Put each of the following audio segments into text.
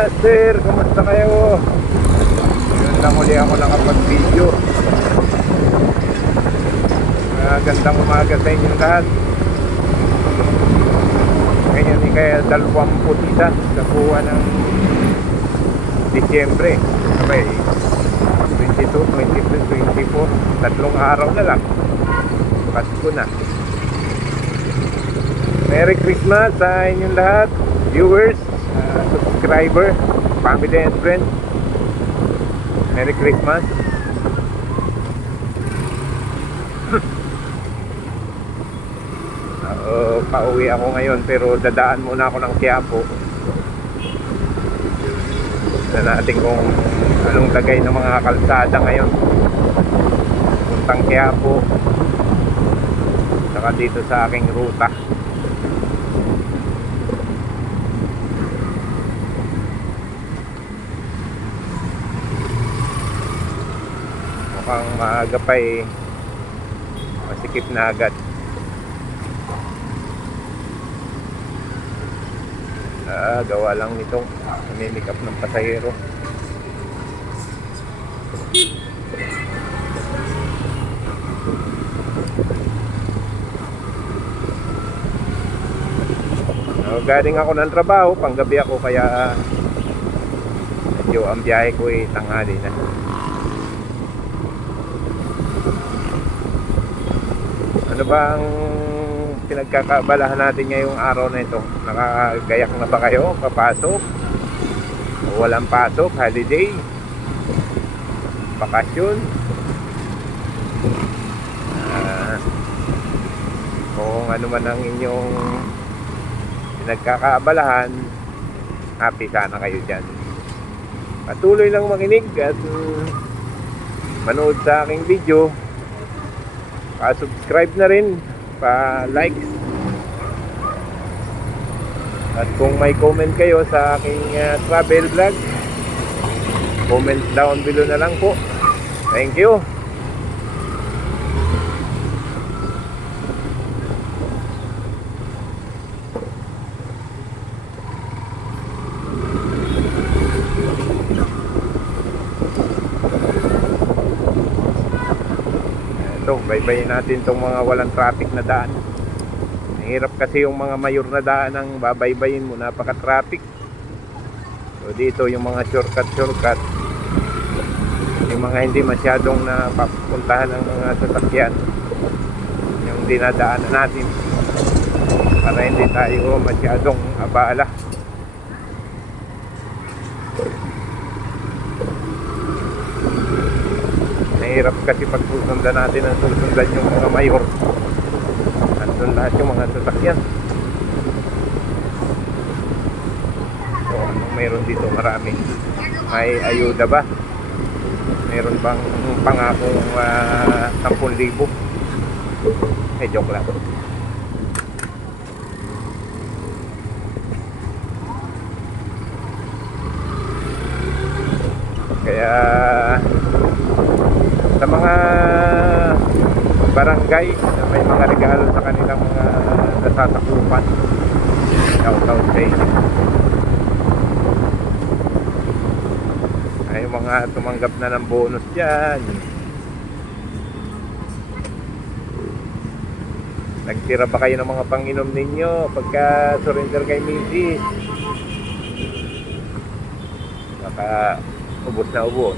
Master, kumusta kayo? Ngayon lang uli ako nakapag-video. Gandang umaga sa inyong lahat. Ngayon kaya 20 sa buwan ng Disyembre. Sabay 22, 23, 24. Tatlong araw na lang. Pasko na. Merry Christmas sa inyong lahat, viewers, subscriber, family and friends. Merry Christmas. Pauwi ako ngayon pero dadaan muna ako ng Quiapo. Tignan natin kung anong tagay ng mga kalsada ngayon. Puntang Quiapo. Saka dito sa aking ruta. Mukhang maaga pa eh. Masikip na agad. Gawa lang nitong namimikap ng pasahero. Galing ako ng trabaho, panggabi ako kaya medyo ang biyahe ko ay tanghali na. Ano ba ang pinagkakabalahan natin ngayong araw na ito? Nakagayak na ba kayo? Papasok? O walang pasok? Holiday? Bakasyon? Kung ano man ang inyong pinagkakaabalahan, happy sana kayo dyan. Patuloy lang makinig at manood sa aking video. Pa-subscribe na rin, pa-like. At kung may comment kayo sa aking travel vlog, comment down below na lang po. Thank you. Baybayin natin itong mga walang traffic na daan. Hirap kasi yung mga mayor na daan ang babaybayin mo, napaka-traffic. So dito yung mga shortcut, yung mga hindi masyadong napapuntahan ng mga sasakyan, yung dinadaanan natin para hindi tayo masyadong abala. Mahirap kasi pag susundan natin ang susundan yung mga mayor. Nandun lahat yung mga sasakyan. So anong mayroon dito? Marami. May ayuda ba? Mayroon bang pangakong 10,000? Joke lang. Kaya sa mga barangay na may mga regalo sa kanilang mga nasasakupan, shout out sa inyo. Ay mga tumanggap na ng bonus dyan, nagtira ba kayo ng mga panginom ninyo pagka surrender kay Mrs.? Baka ubos na ubos.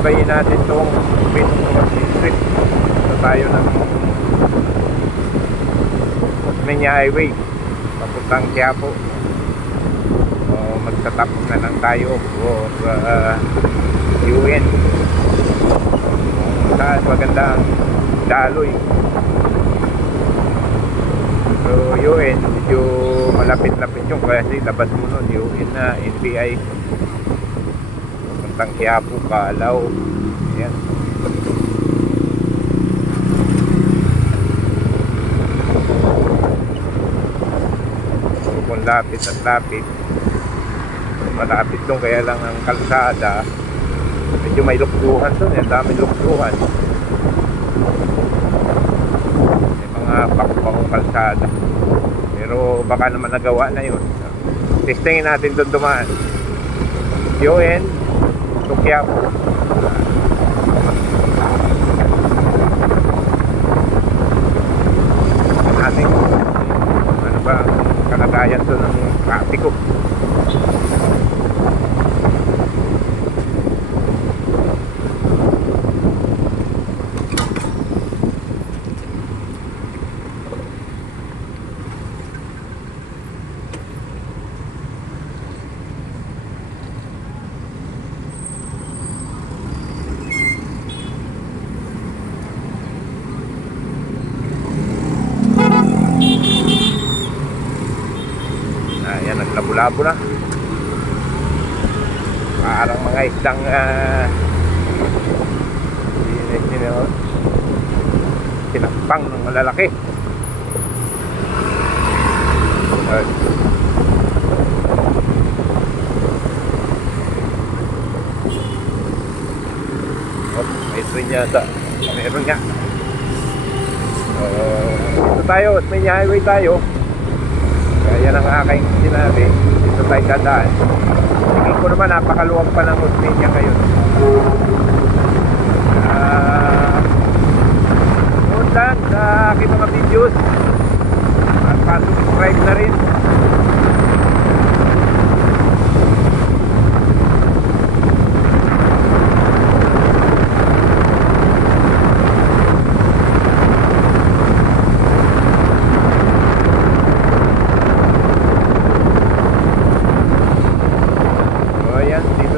babaybayin natin itong Pinunuan Street. Ito tayo ng Osmeña Highway papuntang Quiapo. So, magtatap na lang tayo for UN kung saan magandang daloy. So UN medyo malapit-lapit yung kasi labas mo nun UN na NBI papuntang Quiapo, Calao. Ayan. So kung lapit at lapit, malapit doon, kaya lang ang kalsada medyo may lukduhan doon, ang daming lukduhan, may mga pakpakong kalsada, pero baka naman nagawa na yun. Testingin natin doon dumaan UN to Quiapo. Natin ano ba ang kalagayan doon ng trapiko. Ayan, naglabo-labo na. Parang mga isdang sinakpang ng malalaki. May train yata. Meron nga. Dito tayo, Osmeña Highway tayo. Kaya ang aking sinabi, dito tayo dadaan. Tingin ko naman napakaluwag pa ng Osmeña ngayon. Noon lang sa aking mga videos at pa-subscribe na rin.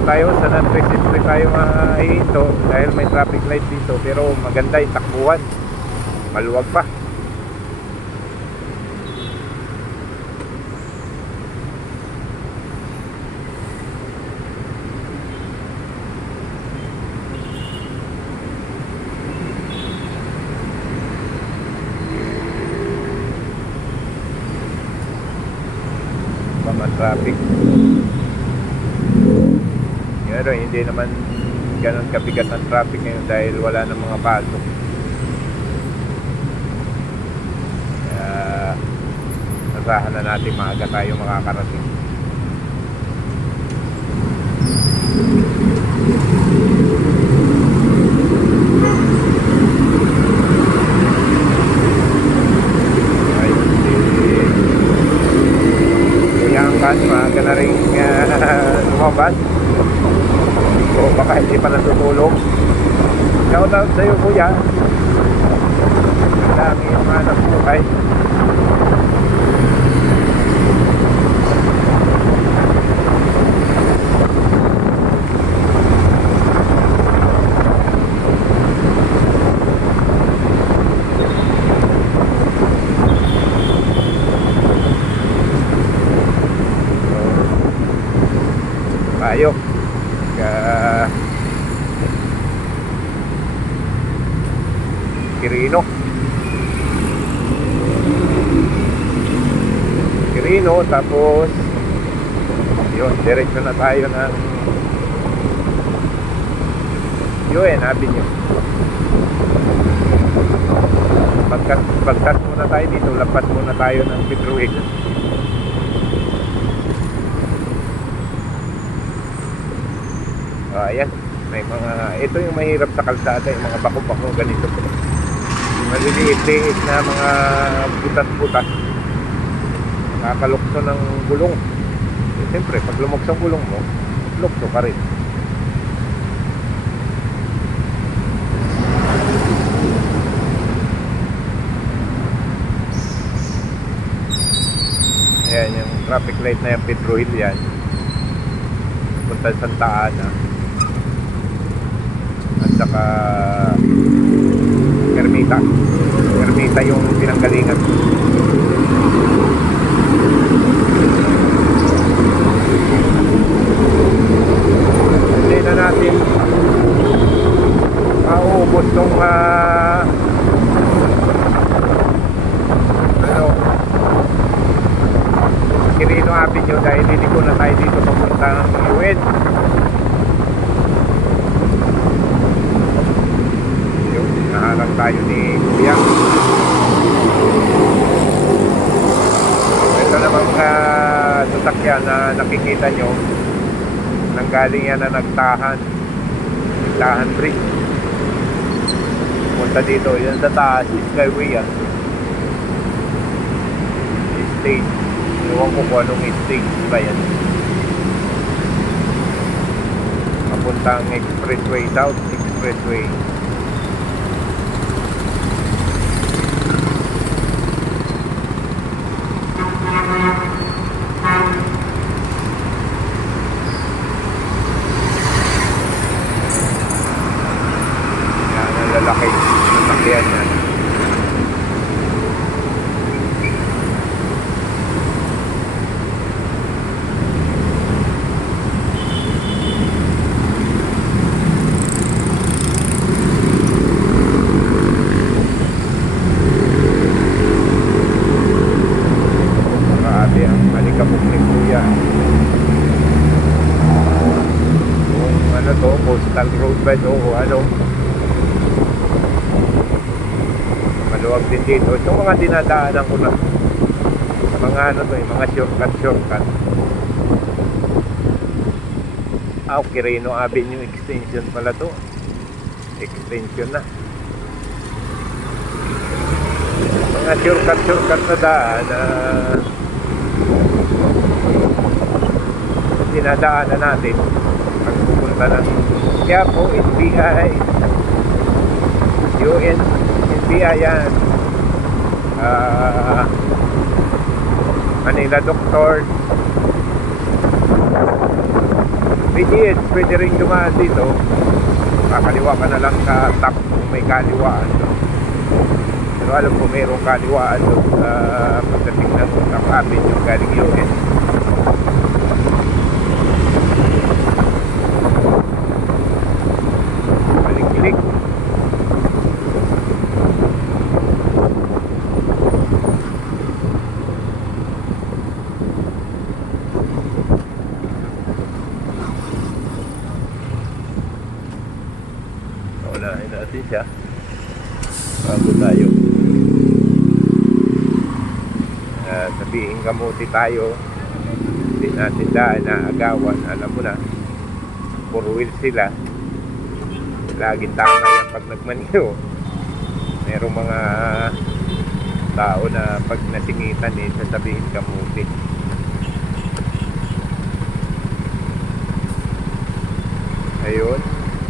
Tayo sa Nantres Street tayo ito dahil may traffic light dito, pero maganda yung takbuhan, maluwag pa. Traffic. Pero hindi naman ganun kabigat ang traffic ngayon dahil wala ng mga pasok. Kaya nasahan na natin maaga tayo makakarating. Maaga na rin lumabas, so baka hindi pa natutulog. Shout out sa iyo, kuya. Ang dami yung anak buhay. Tayo Quirino, tapos yun, diretso na tayo ng UN Avenue. Pagkat muna tayo dito, lapat muna tayo ng Pedruig. Ayan, may mga, ito yung mahirap sa kalsada, yung mga bako-bako ganito. Maliliit-liit na mga butas-butas, nakakalukso ng gulong. Siyempre, pag lumukso ang gulong mo, lukso ka rin. traffic light na yan, Pedro Hill yan. Punta sa Santa Ana. At saka Ermita. Ermita yung pinanggalingan. Hindi na natin mauubos tong Quirino Avenue dahil hindi ko na tayo dito papunta ng UN. Yung naharang tayo ni Kuya. Ito namang sasakyan na nakikita nyo, nanggaling yan na Nagtahan Bridge. Punta dito, yan sa taas, Skyway yan. Stage. Iwan ko kung anong stage ba yan. Papuntang Expressway, South Expressway. Yan ang lalaki. Sasakyan yan. Alikabok ni Kuya. Kung ano to, coastal road ba ito o ano, maluwag din dito. Itong mga dinadaanan ko na mga ano to, mga shortcut. Quirino Avenue extension pala to. Extension na. Mga shortcut na daan dinadaanan natin pag pupunta ng Quiapo, NBI, UN, NBI yan, Manila Doctor, PGH, pwede rin dumaan dito. Kakaliwa ka na lang sa top kung may kaliwaan, no? Pero alam ko mayroong kaliwaan doon sa pagdating ng top avenue galing UN. Balik-balik. Unahin natin siya bago tayo sabihin kamuti tayo, hindi natin daan na agawan. Alam mo na, 4 wheels sila, laging tama yan pag nagmaniho. Merong mga tao na pag nasingitan sasabihin kamuti. Ayun,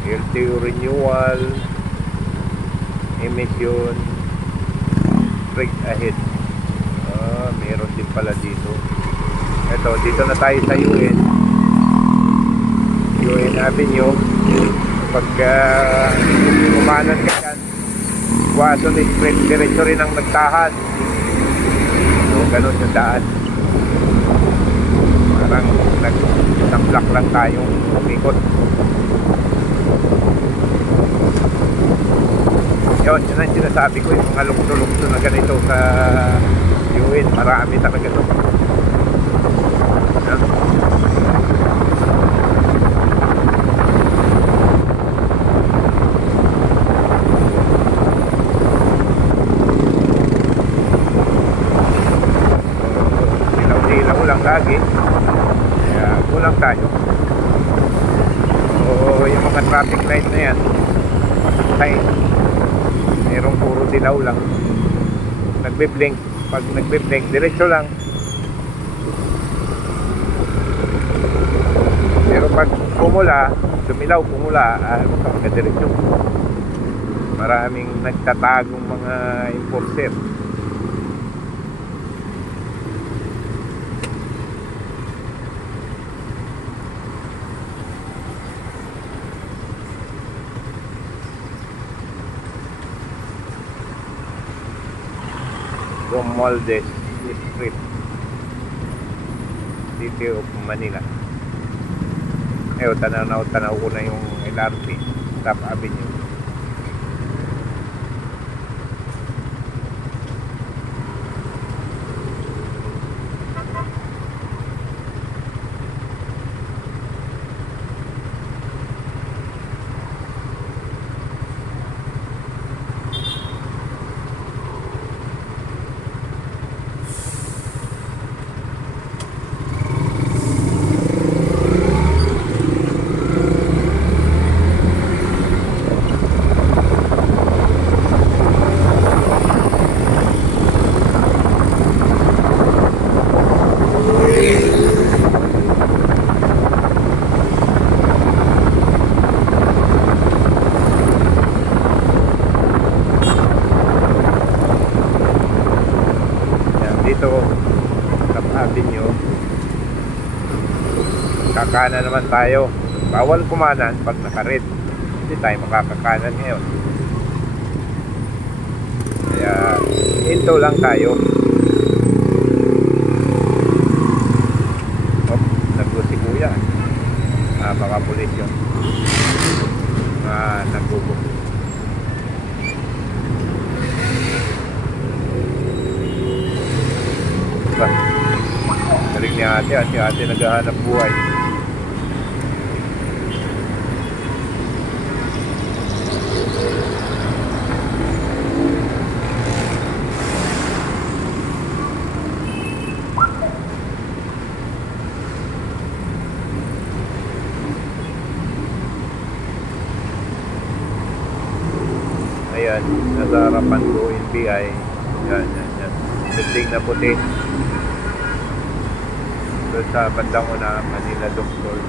LTO renewal, emission, straight ahead. Meron din pala dito. Ito, dito na tayo sa UN Avenue. Pag umanan ka yan, Quezon Express, diretso rin ang Nagtahan. So, ganun yung daan. Parang nag-block lang tayong umikot. Yun ang sinasabi ko, yung mga lukso-lukso na ganito sa UN, marami talaga ito. Silaw-silaw lang lagi, kaya kulang tayo. So yung mga traffic light na yan, sign, merong puro dilaw lang, nagbe-blink. Pag nagbe-blink, diretso lang. Pero pag pumula, pumula, magkadiretso. Maraming nagtatagong mga enforcer. Romualdez Street, City of Manila. Tanaw ko na yung LRT, Top Avenue. Dito Top Avenue, kakana naman tayo. Bawal kumanan pag naka-red, hindi tayo makakakanan ngayon, kaya hinto lang tayo. Naglo si kuya, baka pulis yun, nagbubo. Galing ni ate, si ate naghahanap buhay. Ayan, nasa harapan ko NBI. Yan. Building na puti. Doon sa bandang una, Manila Doctor.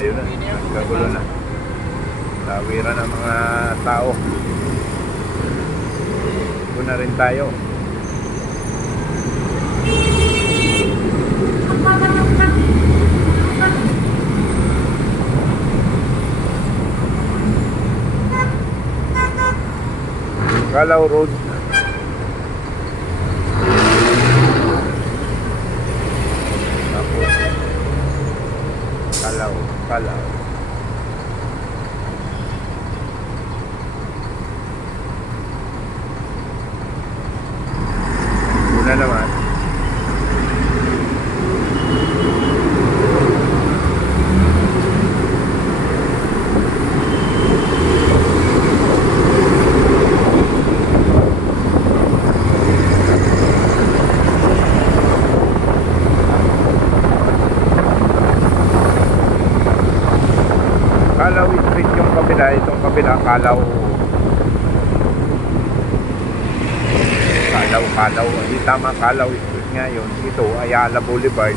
Ayun na, nagkagulo na. Tawiran ng mga tao. Una rin tayo. Calao Road. Tapos Calao. Una naman. Calao Street yung kabila, itong kabila, Calao, hindi tama, Calao Street nga yun. Ito, Ayala Boulevard,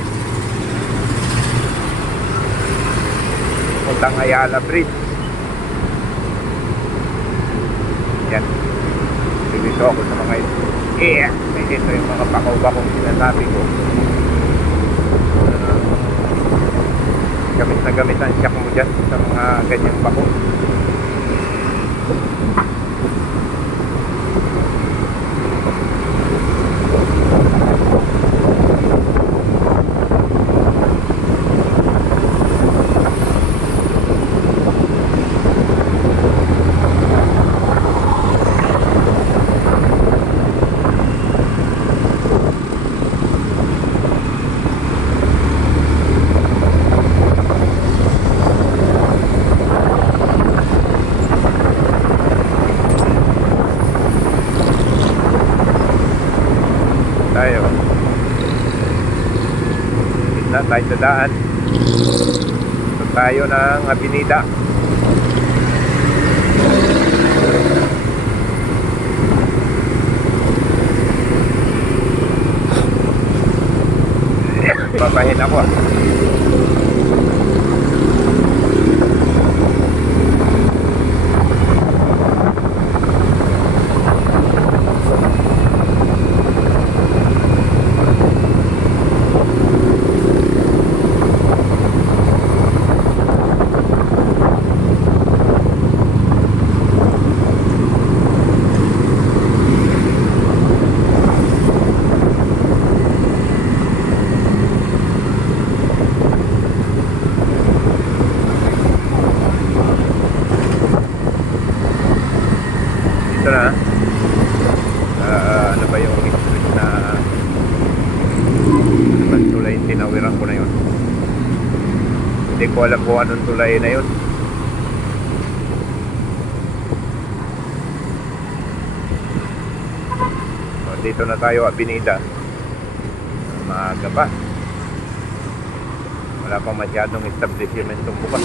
puntang Ayala Bridge. Yan, dito ako sa mga ito yung mga bakaw-bakong sinasabi ko. Gamit na gamit ang siyak mo dyan sa mga ganyang bako. Tayo sa daan. tayo ng Abinida. Papahin ako ah. Ito na. Ano ba yung street na ano tulay tinawiran ko na yun? Hindi ko alam kung anong tulay na yun. So, dito na tayo, Abinida. Maaga pa. Wala pang masyadong establishment itong bukas.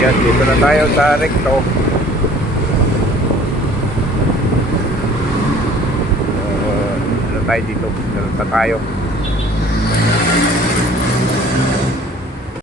Yan, dito na tayo sa Recto. Ano tayo dito? Dito tayo.